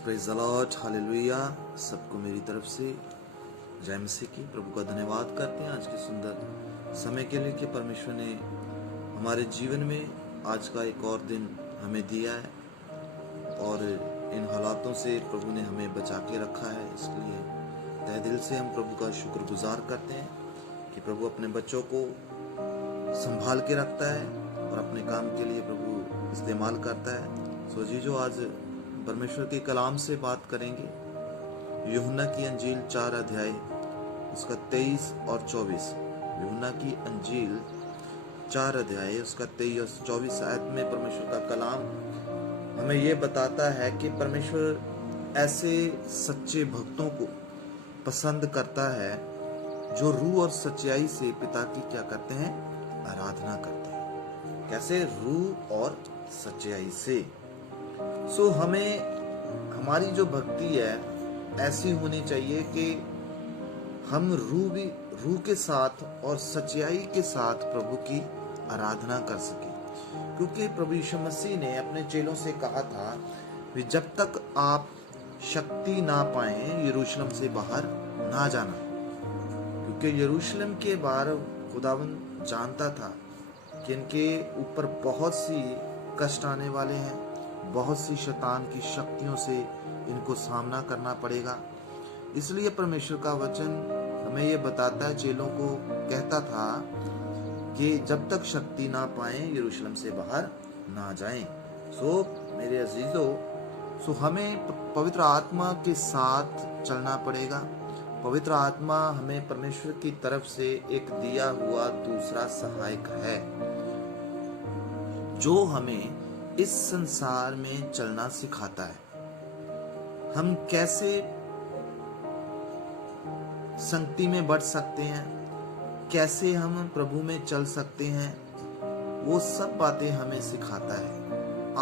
Praise the Lord, hallelujah. सबको मेरी तरफ से जय मसीह की। प्रभु का धन्यवाद करते हैं आज के सुंदर समय के लिए कि परमेश्वर ने हमारे जीवन में आज का एक और दिन हमें दिया है और इन हालातों से प्रभु ने हमें बचा के रखा है। इसलिए तहे दिल से हम प्रभु का शुक्रगुजार करते हैं कि प्रभु अपने बच्चों को संभाल के रखता है और अपने काम के लिए प्रभु इस्तेमाल करता है। सो जी जो आज परमेश्वर के कलाम से बात करेंगे यूहन्ना की अंजील 4 अध्याय उसका 23 और 24। यूहन्ना की अंजील 4 अध्याय उसका 23 और 24 आयत में परमेश्वर का कलाम हमें ये बताता है कि परमेश्वर ऐसे सच्चे भक्तों को पसंद करता है जो रूह और सच्चाई से पिता की क्या करते हैं, आराधना करते हैं। कैसे? रूह और सच्चाई से। सो हमें हमारी जो भक्ति है ऐसी होनी चाहिए कि हम रूह के साथ और सच्चाई के साथ प्रभु की आराधना कर सके। क्योंकि प्रभु यीशु मसीह ने अपने चेलों से कहा था कि जब तक आप शक्ति ना पाएं यरूशलेम से बाहर ना जाना। क्योंकि यरूशलेम के बाहर खुदावंद जानता था कि इनके ऊपर बहुत सी कष्ट आने वाले हैं, बहुत सी शैतान की शक्तियों से इनको सामना करना पड़ेगा। इसलिए परमेश्वर का वचन हमें ये बताता है, चेलों को कहता था कि जब तक शक्ति ना पाएं यरूशलेम से बाहर ना जाएं। सो मेरे अजीजों, हमें पवित्र आत्मा के साथ चलना पड़ेगा। पवित्र आत्मा हमें परमेश्वर की तरफ से एक दिया हुआ दूसरा सहायक है जो हमें इस संसार में चलना सिखाता है। हम कैसे संगति में बढ़ सकते हैं, कैसे हम प्रभु में चल सकते हैं, वो सब बातें हमें सिखाता है।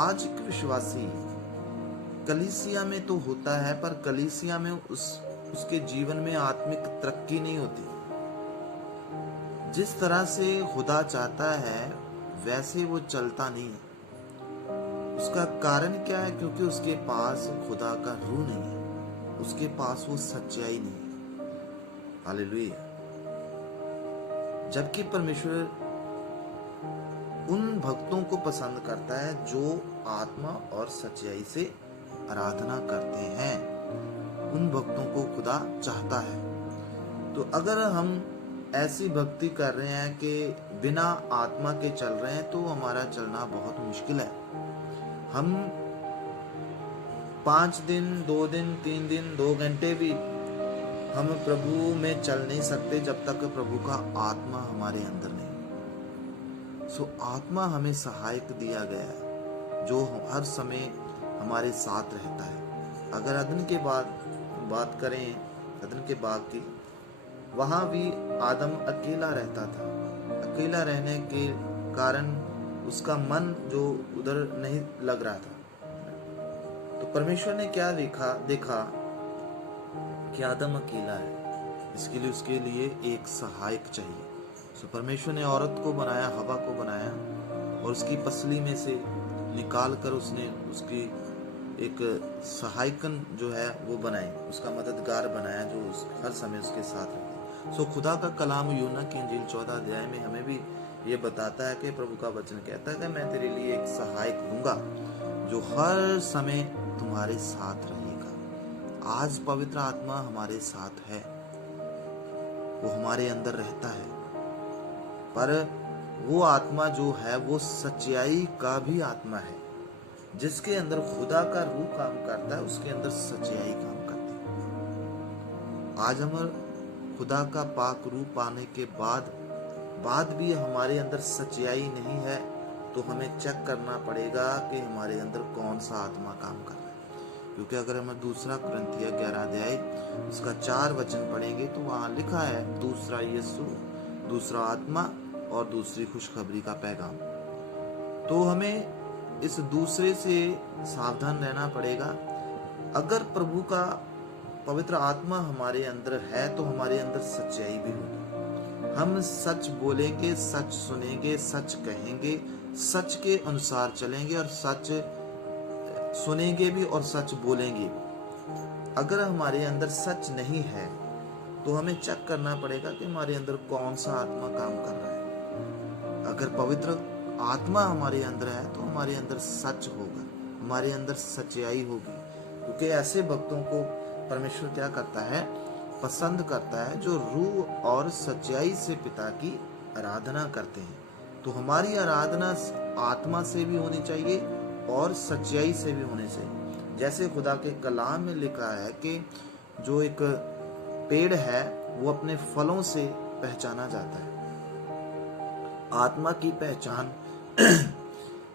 आज एक विश्वासी कलीसिया में तो होता है पर कलीसिया में उसके जीवन में आत्मिक तरक्की नहीं होती। जिस तरह से खुदा चाहता है वैसे वो चलता नहीं है। उसका कारण क्या है? क्योंकि उसके पास खुदा का रूह नहीं है, उसके पास वो सच्चाई नहीं है। हालेलुया। जबकि परमेश्वर उन भक्तों को पसंद करता है जो आत्मा और सच्चाई से आराधना करते हैं। उन भक्तों को खुदा चाहता है। तो अगर हम ऐसी भक्ति कर रहे हैं कि बिना आत्मा के चल रहे हैं तो हमारा चलना बहुत मुश्किल है। हम 5 दिन, 2 दिन, 3 दिन, 2 घंटे भी हम प्रभु में चल नहीं सकते जब तक प्रभु का आत्मा हमारे अंदर नहीं। सो आत्मा हमें सहायक दिया गया है जो हर समय हमारे साथ रहता है। अगर अदन के बाद बात करें, अदन के बाग की, वहां भी आदम अकेला रहता था। अकेला रहने के कारण उसका मन जो उधर नहीं लग रहा था। तो परमेश्वर ने क्या देखा कि आदम अकेला है, इसके लिए उसके लिए एक सहायक चाहिए। सो परमेश्वर ने औरत को बनाया, हवा को बनाया और उसकी पसली में से निकाल कर उसने उसकी एक सहायकन जो है वो बनाई, उसका मददगार बनाया जो हर समय उसके साथ रहती। सो खुदा का कलाम यूहन्ना की अंजील 14 अध्याय में हमें भी ये बताता है कि प्रभु का वचन कहता है कि मैं तेरे लिए एक सहायक दूंगा जो हर समय तुम्हारे साथ रहेगा। आज पवित्र आत्मा हमारे साथ है, वो हमारे अंदर रहता है, पर वो आत्मा जो है वो सच्चाई का भी आत्मा है। जिसके अंदर खुदा का रूह काम करता है उसके अंदर सच्चाई काम करती है। आज हम खुदा का पाक रूह पाने के बाद भी हमारे अंदर सच्चाई नहीं है तो हमें चेक करना पड़ेगा कि हमारे अंदर कौन सा आत्मा काम कर रहा है। क्योंकि अगर हम 2 कुरिन्थियों 11 अध्याय उसका 4 वचन पढ़ेंगे तो वहां लिखा है दूसरा यीशु, दूसरा आत्मा और दूसरी खुशखबरी का पैगाम। तो हमें इस दूसरे से सावधान रहना पड़ेगा। अगर प्रभु का पवित्र आत्मा हमारे अंदर है तो हमारे अंदर सच्चाई भी होगी। हम सच बोलेंगे, सच सुनेंगे, सच कहेंगे, सच के अनुसार चलेंगे और सच सुनेंगे भी और सच बोलेंगे भी। अगर हमारे अंदर सच नहीं है तो हमें चेक करना पड़ेगा कि हमारे अंदर कौन सा आत्मा काम कर रहा है। अगर पवित्र आत्मा हमारे अंदर है तो हमारे अंदर सच होगा, हमारे अंदर सच्चाई होगी। क्योंकि ऐसे भक्तों को परमेश्वर क्या करता है, पसंद करता है, जो रूह और सच्चाई से पिता की आराधना करते हैं। तो हमारी आराधना आत्मा से भी होनी चाहिए और सच्चाई से भी होनी चाहिए। जैसे खुदा के कलाम में लिखा है कि जो एक पेड़ है वो अपने फलों से पहचाना जाता है। आत्मा की पहचान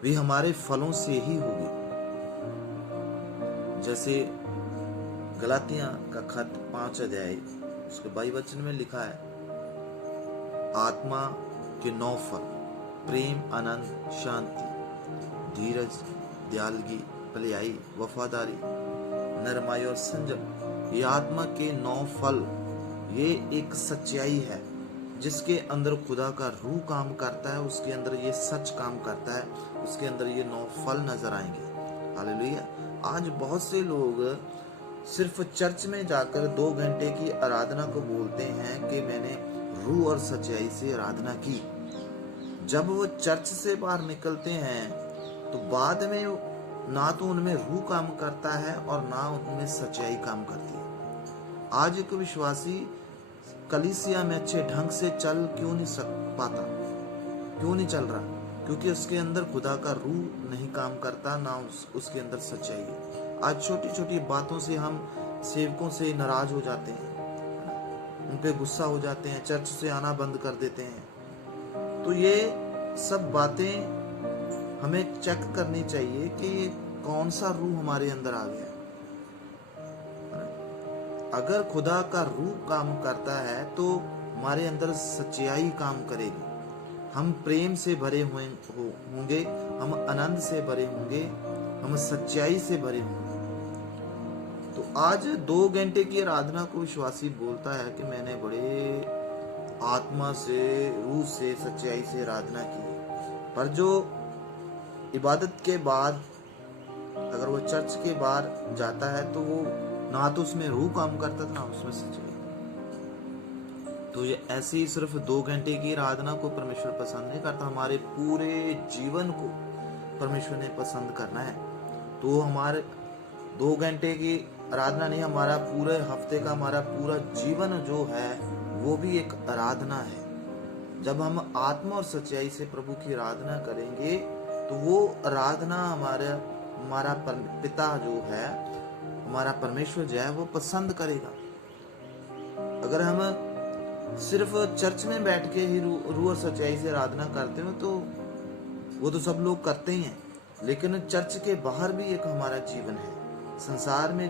भी हमारे फलों से ही होगी। जैसे गलातियां का खत 5 अध्याय उसके 22 वचन में लिखा है, आत्मा के 9 फल, प्रेम, आनंद, शांति, धीरज, दयालगी, भलाई, वफादारी, नरमाई और संयम। ये आत्मा के 9 फल, ये एक सच्चाई है जिसके अंदर खुदा का रूह काम करता है, उसके अंदर ये सच काम करता है, उसके अंदर ये 9 फल नजर आएंगे। हालेलुया। आज बहुत से लोग सिर्फ चर्च में जाकर 2 घंटे की आराधना को बोलते हैं कि मैंने रूह और सच्चाई से आराधना की। जब वो चर्च से बाहर निकलते हैं तो बाद में ना तो उनमें रूह काम करता है और ना उनमें सच्चाई काम करती है। आज एक विश्वासी कलीसिया में अच्छे ढंग से चल क्यों नहीं पाता, क्यों नहीं चल रहा? क्योंकि उसके अंदर खुदा का रूह नहीं काम करता, ना उसके अंदर सच्चाई है। आज छोटी छोटी बातों से हम सेवकों से नाराज हो जाते हैं, उन पे गुस्सा हो जाते हैं, चर्च से आना बंद कर देते हैं। तो ये सब बातें हमें चेक करनी चाहिए कि कौन सा रूह हमारे अंदर आ गया। अगर खुदा का रूह काम करता है तो हमारे अंदर सच्चाई काम करेगी। हम प्रेम से भरे होंगे, हम आनंद से भरे होंगे, हम सच्चाई से भरे होंगे। तो आज 2 घंटे की आराधना को विश्वासी बोलता है कि मैंने बड़े आत्मा से, रूह से, सच्चाई से आराधना की। पर जो इबादत के बाद अगर वो चर्च के बाहर जाता है तो वो ना तो उसमें रूह काम करता था, ना उसमें सच्चाई। तो ये ऐसे ही सिर्फ 2 घंटे की आराधना को परमेश्वर पसंद नहीं करता, हमारे पूरे जीवन को परमेश्वर ने पसंद करना है। तो हमारे 2 घंटे की आराधना नहीं, हमारा पूरे हफ्ते का, हमारा पूरा जीवन जो है वो भी एक आराधना है। जब हम आत्मा और सच्चाई से प्रभु की आराधना करेंगे तो वो आराधना हमारा पिता जो है, हमारा परमेश्वर जो है वो पसंद करेगा। अगर हम सिर्फ चर्च में बैठ के ही रूह और सच्चाई से आराधना करते हो तो वो तो सब लोग करते ही हैं, लेकिन चर्च के बाहर भी एक हमारा जीवन है। संसार में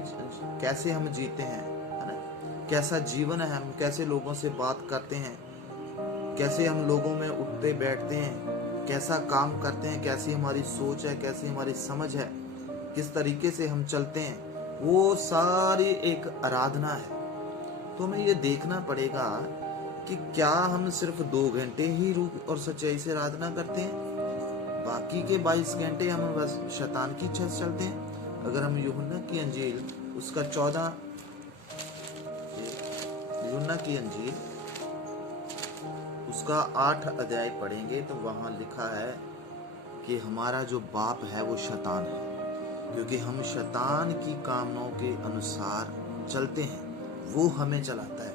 कैसे हम जीते हैं, है ना? कैसा जीवन है, हम कैसे लोगों से बात करते हैं, कैसे हम लोगों में उठते बैठते हैं, कैसा काम करते हैं, कैसी हमारी सोच है, कैसी हमारी समझ है, किस तरीके से हम चलते हैं, वो सारी एक आराधना है। तो हमें ये देखना पड़ेगा कि क्या हम सिर्फ 2 घंटे ही रूह और सच्चाई से आराधना करते हैं, बाकी के 22 घंटे हम बस शैतान की इच्छा से चलते हैं। अगर हम यूहन्ना की अंजील उसका 14 यूहन्ना की अंजील उसका 8 अध्याय पढ़ेंगे तो वहां लिखा है कि हमारा जो बाप है वो शैतान है, क्योंकि हम शैतान की कामनाओं के अनुसार चलते हैं, वो हमें चलाता है,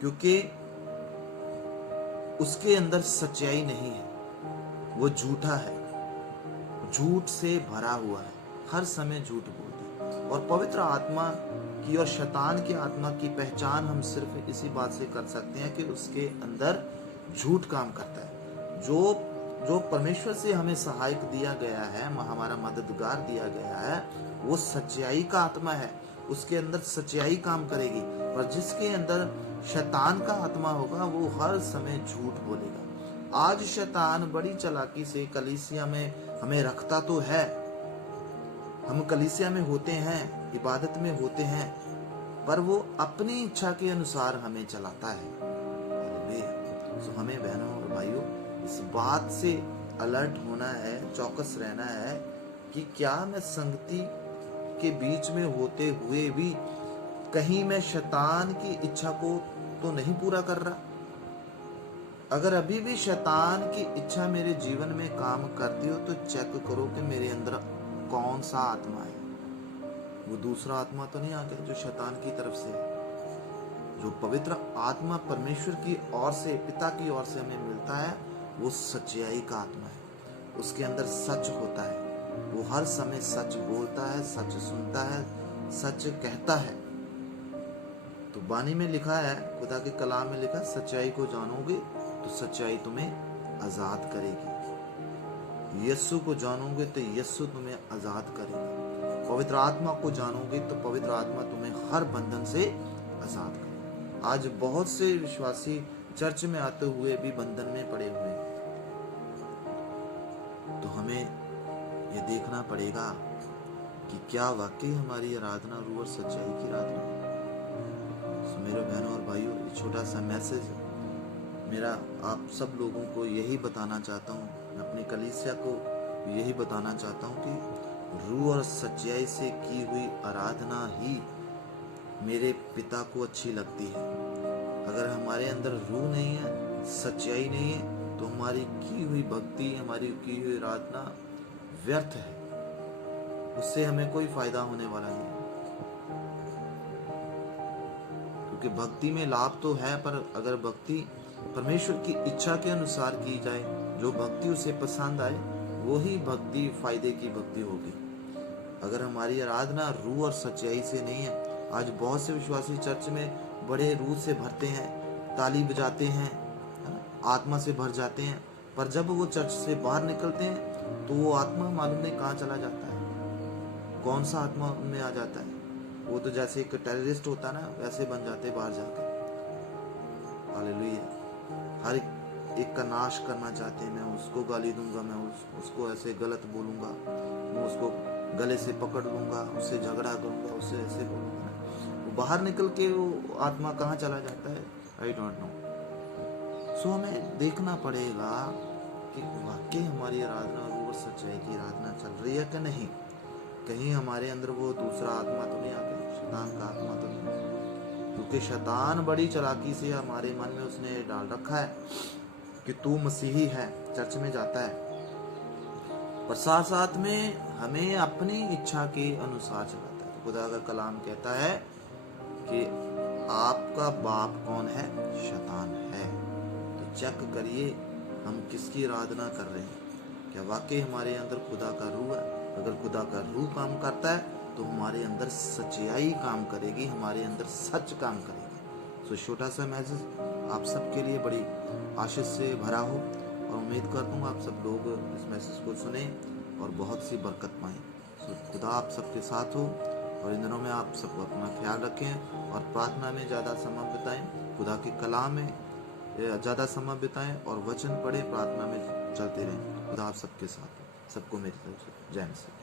क्योंकि उसके अंदर सच्चाई नहीं है, वो झूठा है, झूठ से भरा हुआ है, हर समय झूठ बोलता है। और पवित्र आत्मा की और शैतान की आत्मा की पहचान हम सिर्फ इसी बात से कर सकते हैं कि उसके अंदर झूठ काम करता है। जो परमेश्वर से हमें सहायक दिया गया है, हमारा मददगार दिया गया है, वो सच्चाई का आत्मा है, उसके अंदर सच्चाई काम करेगी। पर जिसके अंदर शैतान का आत्मा होगा वो हर समय झूठ बोलेगा। आज शैतान बड़ी चालाकी से कलीसिया में हमें रखता तो है, हम कलीसिया में होते हैं, इबादत में होते हैं, पर वो अपनी इच्छा के अनुसार हमें चलाता है। तो हमें बहनों और भाइयों इस बात से अलर्ट होना है, चौकस रहना है कि क्या मैं संगति के बीच में होते हुए भी कहीं मैं शैतान की इच्छा को तो नहीं पूरा कर रहा? अगर अभी भी शैतान की इच्छा मेरे जीवन में काम करती हो तो चेक करो कि मेरे अंदर कौन सा आत्मा है। वो दूसरा आत्मा तो नहीं आ गया जो शैतान की तरफ से है। जो पवित्र आत्मा परमेश्वर की ओर से, पिता की ओर से हमें मिलता है, वो सच्चाई का आत्मा है। उसके अंदर सच होता है। वो हर समय सच बोलता है, सच सुनता है, सच कहता है। तो बानी में लिखा है, खुदा के कलाम में लिखा, सच्चाई को जानोगे तो सच्चाई तुम्हें आजाद करेगी। यीशु को जानोगे तो यीशु तुम्हें आजाद करेगा। पवित्र आत्मा को जानोगे तो पवित्र आत्मा तुम्हें हर बंधन से आजाद करेगा। आज बहुत से विश्वासी चर्च में आते हुए भी बंधन में पड़े हुए हैं। तो हमें ये देखना पड़ेगा कि क्या वाकई हमारी आराधना रूह और सच्चाई की आराधना है। मेरे बहनों और भाइयों, ये छोटा सा मैसेज मेरा आप सब लोगों को यही बताना चाहता हूँ, मैं अपनी कलीसिया को यही बताना चाहता हूँ कि रूह और सच्चाई से की हुई आराधना ही मेरे पिता को अच्छी लगती है। अगर हमारे अंदर रूह नहीं है, सच्चाई नहीं है, तो हमारी की हुई भक्ति, हमारी की हुई आराधना व्यर्थ है। उससे हमें कोई फायदा होने वाला नहीं है। क्योंकि भक्ति में लाभ तो है, पर अगर भक्ति परमेश्वर की इच्छा के अनुसार की जाए, जो भक्ति उसे पसंद आए, वो ही भक्ति फायदे की भक्ति होगी। अगर हमारी आराधना रूह और सच्चाई से नहीं है, आज बहुत से विश्वासी चर्च में बड़े रूह से भरते हैं, ताली बजाते हैं, आत्मा से भर जाते हैं, पर जब वो चर्च से बाहर निकलते हैं तो वो आत्मा मालूम नहीं कहाँ चला जाता है, कौन सा आत्मा उनमें आ जाता है। वो तो जैसे एक टेररिस्ट होता है ना, वैसे बन जाते बाहर जाकर। हालेलुया। हर एक का नाश करना चाहते हैं। मैं उसको गाली दूंगा, मैं उसको ऐसे गलत बोलूंगा, मैं उसको गले से पकड़ लूंगा, उससे झगड़ा करूंगा, उससे ऐसे बोलूंगा। वो बाहर निकल के वो आत्मा कहाँ चला जाता है, आई डोंट नो। सो हमें देखना पड़ेगा कि वाकई हमारी आराधना रूह और सच्चाई की आराधना चल रही है कि नहीं। कहीं हमारे अंदर वो दूसरा आत्मा तो नहीं आ गया, शैतान का आत्मा तो नहीं। क्योंकि शैतान बड़ी चालाकी से हमारे मन में उसने डाल रखा है कि तू मसीही है, चर्च में जाता है, पर साथ साथ में हमें अपनी इच्छा के अनुसार चलाता है। तो खुदा का कलाम कहता है कि आपका बाप कौन है? शैतान है। तो चेक करिए हम किसकी आराधना कर रहे हैं। क्या वाकई हमारे अंदर खुदा का रूह है? अगर खुदा का रूह काम करता है तो हमारे अंदर सच्चाई काम करेगी, हमारे अंदर सच काम करेगी। सो छोटा सा मैसेज आप सबके लिए बड़ी आशीष से भरा हो, और उम्मीद करता हूँ आप सब लोग इस मैसेज को सुने और बहुत सी बरकत पाएं। सो खुदा आप सबके साथ हो, और इन दिनों में आप सब अपना ख्याल रखें और प्रार्थना में ज़्यादा समय बिताएं, खुदा के कलाम में ज़्यादा समय बिताएं और वचन पढ़ें, प्रार्थना में चलते रहें। खुदा आप सबके साथ हो। सबको मेरी तरफ से जय मसीह।